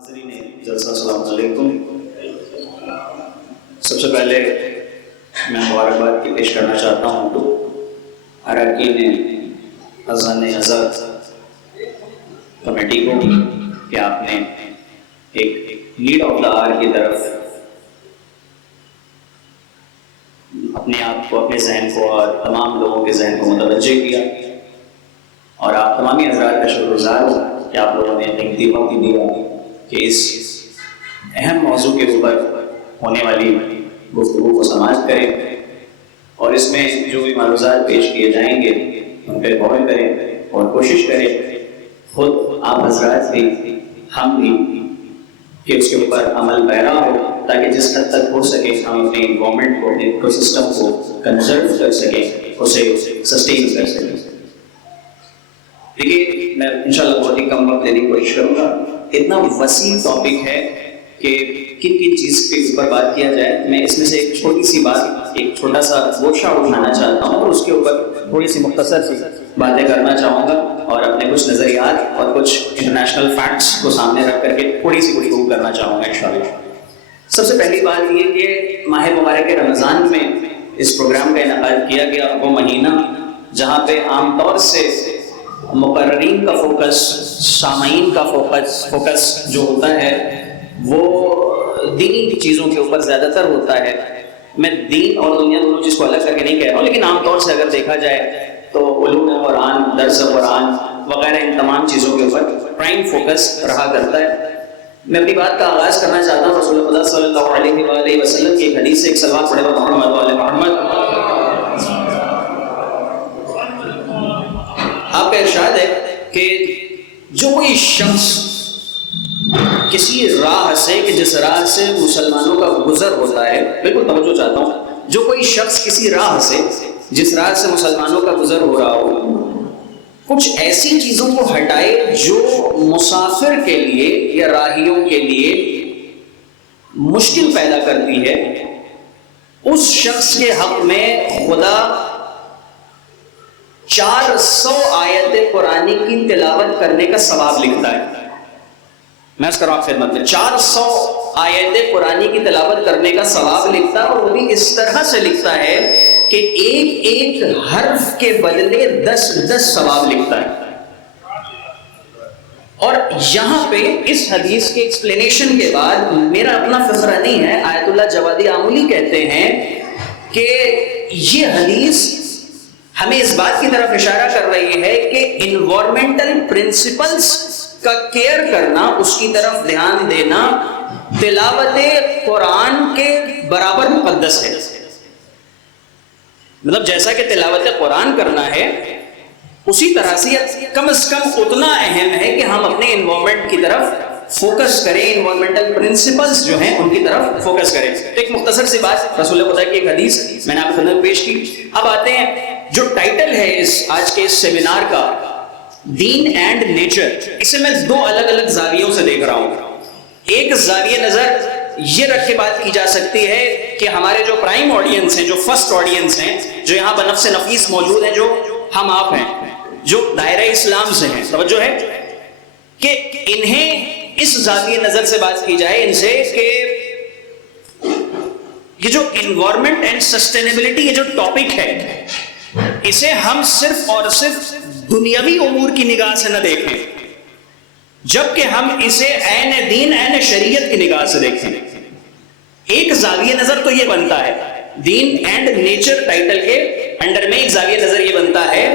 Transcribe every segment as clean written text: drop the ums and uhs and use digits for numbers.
حاضرین جلسہ السلام علیکم. سب سے پہلے میں مبارکباد کی پیش کرنا چاہتا ہوں اراکین اذان ازاد کمیٹی کو کہ آپ نے ایک نیڈ آف دا آر کی طرف اپنے آپ کو، اپنے ذہن کو اور تمام لوگوں کے ذہن کو متوجہ کیا، اور آپ تمامی حضرات کا شکر گزار ہوں کہ آپ لوگوں نے قیمتی وقت دیا کہ اس اہم موضوع کے اوپر ہونے والی گفتگو کو سماعت کریں، اور اس میں جو بھی معروضات پیش کیے جائیں گے ان پہ غور کریں اور کوشش کریں خود آپ حضرات بھی، ہم بھی، کہ اس کے اوپر عمل پیرا ہو، تاکہ جس حد تک ہو سکے ہم اپنے انوائرمنٹ کو، اپنے ایکو سسٹم کو کنزرو کر سکیں، اسے سسٹین کر سکیں. دیکھیے، میں انشاءاللہ بہت ہی کم وقت لینے کی کوشش کروں گا. اتنا وسیع ٹاپک ہے کہ کن کن چیز کے اوپر بات کیا جائے. میں اس میں سے ایک چھوٹی سی بات، ایک چھوٹا سا گوشہ اٹھانا چاہتا ہوں اور اس کے اوپر تھوڑی سی مختصر سی باتیں کرنا چاہوں گا، اور اپنے کچھ نظریات اور کچھ انٹرنیشنل فیکٹس کو سامنے رکھ کر کے تھوڑی سی گفتگو کرنا چاہوں گا انشاءاللہ. سب سے پہلی بات یہ کہ ماہ مبارک رمضان میں اس پروگرام کا انعقاد کیا گیا، وہ مہینہ جہاں پہ عام طور سے مقررین کا فوکس، سامعین کا فوکس جو ہوتا ہے وہ دینی چیزوں کے اوپر زیادہ تر ہوتا ہے. میں دین اور دنیا دونوں چیز کو الگ کر کے نہیں کہہ رہا ہوں، لیکن عام طور سے اگر دیکھا جائے تو علوم قرآن، درس قرآن وغیرہ ان تمام چیزوں کے اوپر پرائم فوکس رہا کرتا ہے. میں اپنی بات کا آغاز کرنا چاہتا ہوں رسول اللہ صلی اللہ علیہ وآلہ وسلم کی ایک حدیث سے. ایک صلوات پڑھے محمد وآل محمد. آپ کا ارشاد ہے کہ جو کوئی شخص کسی راہ سے، کہ جس راہ سے مسلمانوں کا گزر ہوتا ہے، بالکل توجہ چاہتا ہوں، جو کوئی شخص کسی راہ سے، جس راہ سے مسلمانوں کا گزر ہو رہا ہو، کچھ ایسی چیزوں کو ہٹائے جو مسافر کے لیے یا راہیوں کے لیے مشکل پیدا کرتی ہے، اس شخص کے حق میں خدا 400 آیت قرآنی کی تلاوت کرنے کا ثواب لکھتا ہے. میں اس کروں آپ خدمت میں 400 آیت قرآنی کی تلاوت کرنے کا ثواب لکھتا ہے، اور وہ بھی اس طرح سے لکھتا ہے کہ ایک ایک حرف کے بدلے 10 ثواب لکھتا ہے. اور یہاں پہ اس حدیث کے ایکسپلینیشن کے بعد، میرا اپنا فقرہ نہیں ہے، آیت اللہ جوادی آمولی کہتے ہیں کہ یہ حدیث ہمیں اس بات کی طرف اشارہ کر رہی ہے کہ انوائرمنٹل پرنسپلز کا کیئر کرنا، اس کی طرف دھیان دینا تلاوت قرآن کے برابر مقدس ہے. مطلب جیسا کہ تلاوت قرآن کرنا ہے، اسی طرح سے کم از کم اتنا اہم ہے کہ ہم اپنے انوائرمنٹ کی طرف فوکس کریں، انوائرمنٹل پرنسپلز جو ہیں ان کی طرف فوکس کریں. ایک مختصر سی بات رسول خدا کی ایک حدیث میں نے آپ کے سامنے پیش کی. اب آتے ہیں جو ٹائٹل ہے آج کے اس سیمینار کا، دین اینڈ نیچر. اسے میں دو الگ الگ زاویوں سے دیکھ رہا ہوں. ایک زاویہ نظر یہ رکھ کے بات کی جا سکتی ہے کہ ہمارے جو پرائم آڈینس ہیں، جو فرسٹ آڈینس ہیں، جو یہاں بنفس نفیس موجود ہیں، جو ہم آپ ہیں، جو دائرہ اسلام سے ہیں، توجہ ہے کہ انہیں اس زاویہ نظر سے بات کی جائے ان سے کہ یہ جو انوائرمنٹ اینڈ سسٹینیبلٹی، یہ جو ٹاپک ہے، اسے ہم صرف اور صرف دنیاوی امور کی نگاہ سے نہ دیکھیں، جبکہ ہم اسے عین دین، عین شریعت کی نگاہ سے دیکھیں. ایک زاویہ نظر تو یہ بنتا ہے، دین اینڈ نیچر ٹائٹل کے انڈر میں ایک زاویہ نظر یہ بنتا ہے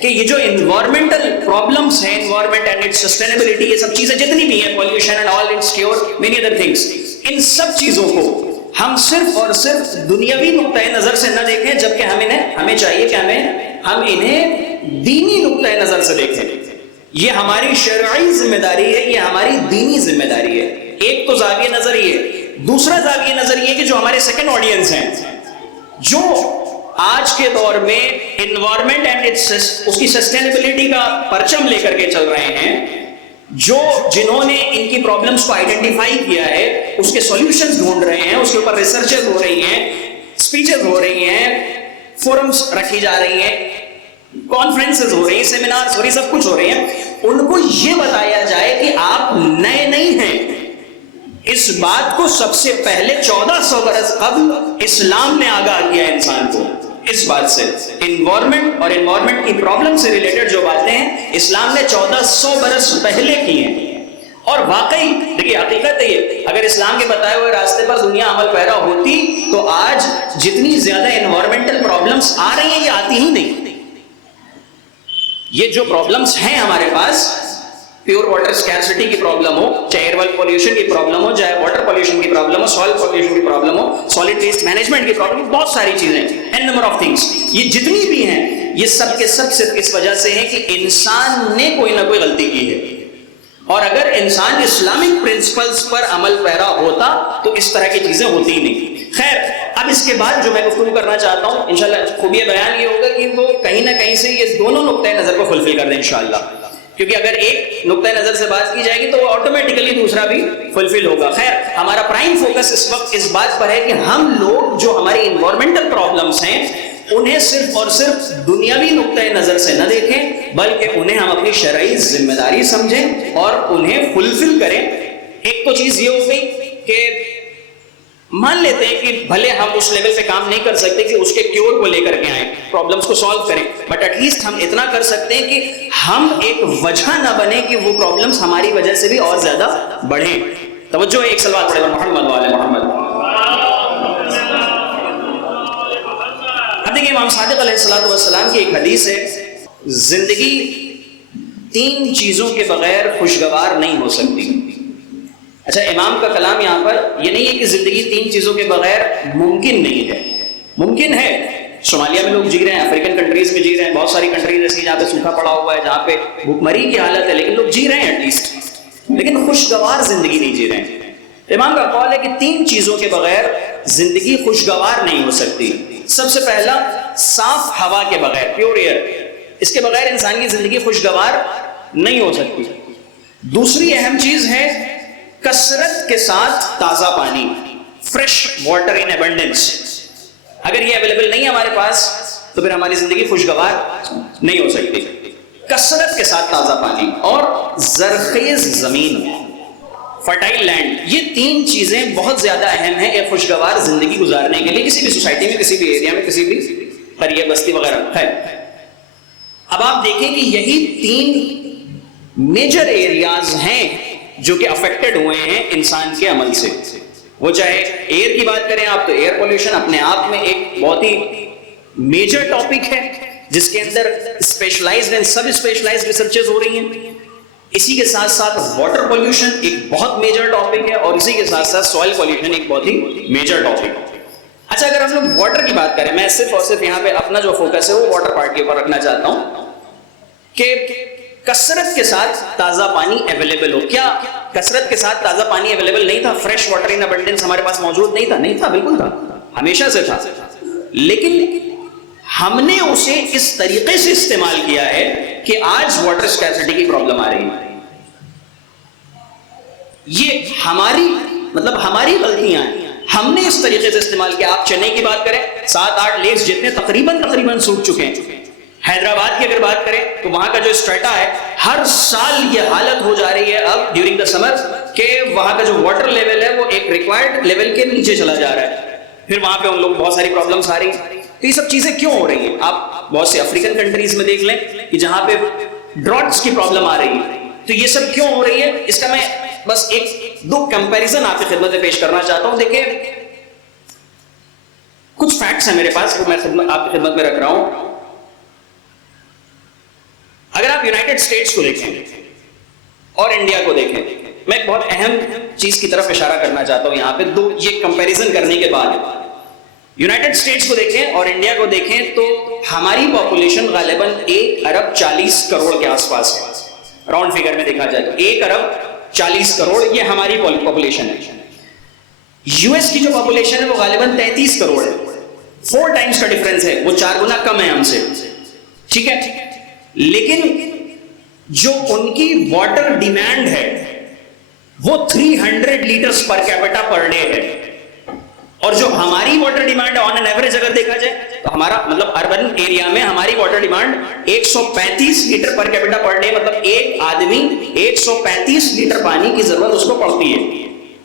کہ یہ جو انوائرمنٹل پرابلمز ہیں، انوائرمنٹ اینڈ اٹس سسٹینیبلٹی، یہ سب چیزیں جتنی بھی ہیں، pollution and all its cure many other things, ان سب چیزوں کو ہم صرف اور صرف دنیاوی نقطۂ نظر سے نہ دیکھیں، جبکہ ہمیں چاہیے کہ ہم انہیں دینی نقطۂ نظر سے دیکھیں. یہ ہماری شرعی ذمہ داری ہے، یہ ہماری دینی ذمہ داری ہے. ایک تو زاویہ نظر یہ. دوسرا زاویہ نظر یہ کہ جو ہمارے سیکنڈ آڈینس ہیں، جو آج کے دور میں انوائرمنٹ اینڈ اس کی سسٹینیبلٹی کا پرچم لے کر کے چل رہے ہیں، جنہوں نے ان کی پرابلمز کو آئیڈینٹیفائی کیا ہے، اس کے سولوشنز ڈھونڈ رہے ہیں، اس کے اوپر ریسرچز ہو رہی ہیں، اسپیچز ہو رہی ہیں، فورمز رکھی جا رہی ہیں، کانفرنسز ہو رہی ہیں، سیمینارز ہو رہی ہیں، سب کچھ ہو رہی ہیں. ان کو یہ بتایا جائے کہ آپ نئے نہیں ہیں، اس بات کو سب سے پہلے 1400 برس قبل اسلام نے آگاہ کیا انسان کو اس بات سے. انوائرمنٹ اور انوائرمنٹ کی پرابلم سے ریلیٹڈ جو باتیں ہیں اسلام نے 1400 برس پہلے کی ہیں. اور واقعی دیکھیے حقیقت ہے یہ, اگر اسلام کے بتائے ہوئے راستے پر دنیا عمل پیرا ہوتی تو آج جتنی زیادہ انوائرمنٹل پرابلمس آ رہی ہیں یہ آتی ہی نہیں. یہ جو پرابلمس ہیں ہمارے پاس, پیور واٹر اسکیرسٹی کی پرابلم ہو, چاہے ایئر پولیوشن کی پرابلم ہو, چاہے واٹر پولیوشن کی پرابلم ہو, سوائل پولیوشن کی پرابلم ہو, سالڈ ویسٹ مینجمنٹ کی پرابلم, بہت ساری چیزیں, این نمبر آف تھنگس, یہ جتنی بھی ہیں یہ سب کے سب صرف اس وجہ سے ہیں کہ انسان نے کوئی نہ کوئی غلطی کی ہے. اور اگر انسان اسلامک پرنسپلز پر عمل پیرا ہوتا تو اس طرح کی چیزیں ہوتی ہی نہیں. خیر, اب اس کے بعد جو میں گفتگو کرنا چاہتا ہوں انشاءاللہ خوبی بیان یہ ہوگا کہ وہ کہیں نہ کہیں سے یہ دونوں نقطۂ نظر کو فلفل کر دیں انشاءاللہ, کیونکہ اگر ایک نقطۂ نظر سے بات کی جائے گی تو وہ آٹومیٹیکلی دوسرا بھی فلفل ہوگا. خیر, ہمارا پرائم فوکس اس وقت اس بات پر ہے کہ ہم لوگ جو ہماری انوائرمنٹل پرابلمس ہیں انہیں صرف اور صرف دنیاوی نقطۂ نظر سے نہ دیکھیں بلکہ انہیں ہم اپنی شرعی ذمہ داری سمجھیں اور انہیں فلفل کریں. ایک تو چیز یہ ہو گئی کہ مان لیتے ہیں کہ بھلے ہم اس لیول پہ کام نہیں کر سکتے کہ اس کے کیور کو لے کر کے آئیں, پرابلمس کو سالو کریں, بٹ ایٹ لیسٹ ہم اتنا کر سکتے ہیں کہ ہم ایک وجہ نہ بنے کہ وہ پرابلمس ہماری وجہ سے بھی اور زیادہ بڑھیں. توجہ, ایک صلوات پڑھے محمد وعلی محمد. اب دیکھیں امام صادق علیہ السلام کی ایک حدیث ہے, زندگی 3 چیزوں کے بغیر خوشگوار نہیں ہو سکتی. اچھا, امام کا کلام یہاں پر یہ نہیں ہے کہ زندگی 3 چیزوں کے بغیر ممکن نہیں ہے, ممکن ہے. صومالیہ میں لوگ جی رہے ہیں, افریقن کنٹریز میں جی رہے ہیں, بہت ساری کنٹریز ایسی جہاں پہ سوکھا پڑا ہوا ہے, جہاں پہ بھوک مری کی حالت ہے, لیکن لوگ جی رہے ہیں ایٹ لیسٹ, لیکن خوشگوار زندگی نہیں جی رہے ہیں. امام کا قول ہے کہ 3 چیزوں کے بغیر زندگی خوشگوار نہیں ہو سکتی. سب سے پہلا, صاف ہوا کے بغیر, پیور ایئر, اس کے بغیر انسان کی زندگی خوشگوار نہیں ہو سکتی. دوسری اہم چیز ہے کثرت کے ساتھ تازہ پانی, فریش واٹر ان ایبنڈنس. اگر یہ اویلیبل نہیں ہے ہمارے پاس تو پھر ہماری زندگی خوشگوار نہیں ہو سکتی. کثرت کے ساتھ تازہ پانی اور زرخیز زمین, فرٹائل لینڈ, یہ 3 چیزیں بہت زیادہ اہم ہیں ایک خوشگوار زندگی گزارنے کے لیے, کسی بھی سوسائٹی میں, کسی بھی ایریا میں, کسی بھی قریہ بستی وغیرہ ہے. اب آپ دیکھیں کہ یہی 3 میجر ایریاز ہیں جو کہ افیکٹڈ ہوئے ہیں انسان کے عمل سے. وہ چاہے ایئر کی بات کریں آپ تو ایئر پولیوشن اپنے آپ میں ایک بہت ہی میجر ٹاپک ہے جس کے اندر specialised and sub specialised researches ہو رہی ہیں. اسی کے ساتھ ساتھ واٹر پولیوشن ایک بہت میجر ٹاپک ہے, اور اسی کے ساتھ ساتھ سوائل پولیوشن ایک بہت ہی میجر ٹاپک. اچھا, اگر ہم لوگ واٹر کی بات کریں, میں صرف اور صرف یہاں پہ اپنا جو فوکس ہے وہ واٹر پارٹ کے اوپر رکھنا چاہتا ہوں کہ کثرت کے ساتھ تازہ پانی اویلیبل ہو. کیا کثرت کے ساتھ تازہ پانی اویلیبل نہیں تھا؟ فریش واٹر ان ابنڈنس ہمارے پاس موجود نہیں تھا؟ نہیں تھا, بالکل تھا, ہمیشہ سے تھا, لیکن ہم نے اسے اس طریقے سے استعمال کیا ہے کہ آج واٹر اسکیرسٹی کی پرابلم آ رہی ہے. یہ ہماری غلطیاں ہیں, ہم نے اس طریقے سے استعمال کیا. آپ چنئی کی بات کریں, 7-8 لیکس جتنے تقریباً سوکھ چکے ہیں. حیدرآباد کی اگر بات کریں تو وہاں کا جو اسٹریٹا ہے, ہر سال یہ حالت ہو جا رہی ہے اب ڈیورنگ دا سمر کہ وہاں کا جو واٹر لیول ہے وہ ایک ریکوائرڈ لیول کے نیچے چلا جا رہا ہے. پھر وہاں پہ ان لوگوں کو بہت ساری پرابلمس آ رہی ہیں. تو یہ سب چیزیں کیوں ہو رہی ہیں؟ آپ بہت سے افریقن کنٹریز میں دیکھ لیں کہ جہاں پہ ڈراٹس کی پرابلم آ رہی ہے. تو یہ سب کیوں ہو رہی ہے؟ اس کا میں بس 1-2 کمپیریزن آپ کی خدمت میں پیش کرنا چاہتا ہوں. دیکھیں, کچھ فیکٹس ہیں میرے پاس, وہ میں آپ کی خدمت میں رکھ رہا ہوں. اگر آپ یونائٹڈ اسٹیٹس کو دیکھیں اور انڈیا کو دیکھیں, میں ایک بہت اہم چیز کی طرف اشارہ کرنا چاہتا ہوں یہاں پہ. یہ کمپیریزن کرنے کے بعد یونائٹڈ اسٹیٹس کو دیکھیں اور انڈیا کو دیکھیں تو ہماری پاپولیشن غالباً 1 ارب 40 کروڑ کے آس پاس ہے. راؤنڈ فگر میں دیکھا جائے تو 1 ارب 40 کروڑ یہ ہماری پاپولیشن ہے. یو ایس کی جو پاپولیشن ہے وہ غالباً 33 کروڑ ہے. 4 ٹائمز کا ڈفرنس ہے, وہ 4 گنا کم ہے ہم سے, ٹھیک ہے. لیکن جو ان کی واٹر ڈیمانڈ ہے وہ 300 لیٹرز پر کیپیٹا پر ڈے ہے, اور جو ہماری واٹر ڈیمانڈ ہے آن این ایوریج اگر دیکھا جائے تو ہمارا اربن ایریا میں ہماری water demand 135 litre per capita per day, ایک آدمی 135 لیٹر پانی کی ضرورت اس کو پڑتی ہے.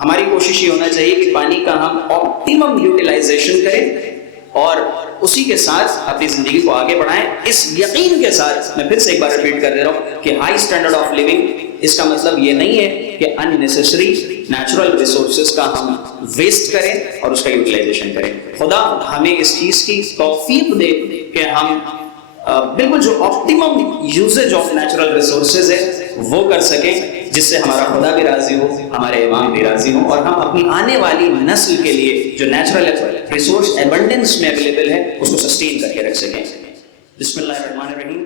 ہماری کوشش یہ ہونا چاہیے کہ پانی کا ہم آپٹیمم یوٹیلائزیشن کریں اور اسی کے ساتھ اپنی زندگی کو آگے بڑھائیں، اس یقین کے ساتھ میں پھر سے ایک بار ریپیٹ کر دے رہا ہوں کہ ہائی اسٹینڈرڈ آف لیونگ اس کا مطلب یہ نہیں ہے کہ ان نیسیسری نیچرل ریسورسز کا ہم ویسٹ کریں اور اس کا یوٹیلائزیشن کریں. خدا ہمیں اس چیز کی توفیق دے کہ ہم بالکل جو optimum usage of natural resources ہے وہ کر سکیں، جس سے ہمارا خدا بھی راضی ہو، ہمارے امام بھی راضی ہوں، اور ہم اپنی آنے والی نسل کے لیے جو نیچرل ریسورس ایبنڈنس میں اویلیبل ہے اس کو سسٹین کر کے رکھ سکیں. بسم اللہ الرحمن الرحیم.